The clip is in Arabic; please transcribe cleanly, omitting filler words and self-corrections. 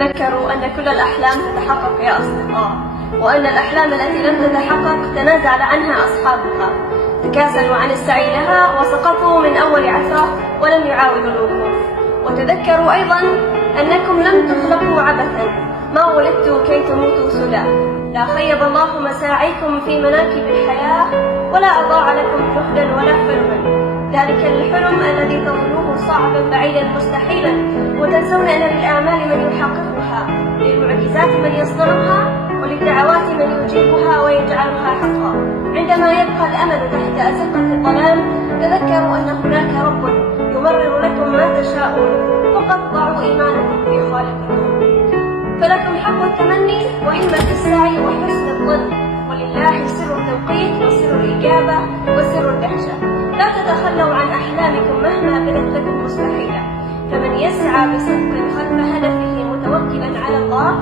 تذكروا أن كل الأحلام تتحقق يا أصدقاء، وأن الأحلام التي لم تتحقق تنازل عنها أصحابها، تكاسلوا عن السعي لها وسقطوا من أول عثرة ولم يعاودوا الوقوف. وتذكروا أيضا أنكم لم تخلقوا عبثا، ما ولدتوا كي تموتوا سدى. لا خيب الله مساعيكم في مناكب الحياة، ولا أضاع لكم جهدا ولا حلما. ذلك الحلم الذي تظنوه صعبا بعيدا مستحيلا، وتنسون أن للآمال من يحققها، للمعجزات من يصنعها، وللدعوات من يجيبها ويجعلها حقا. عندما يبقى الأمل تحت أزقة الظلام، تذكروا أن هناك رب يمرر لكم ما تشاءون، فقط ضعوا إيمانكم في خالقكم. فلكم حق التمني وهمة السعي وحسن الظن، ولله سر التوقيت وسر الإجابة وسر الدهشة. لا تتخلوا عن أحلامكم مهما بدت لكم مستحيلة، فمن يسعى بصدق خلف هدفه متوكلا على الله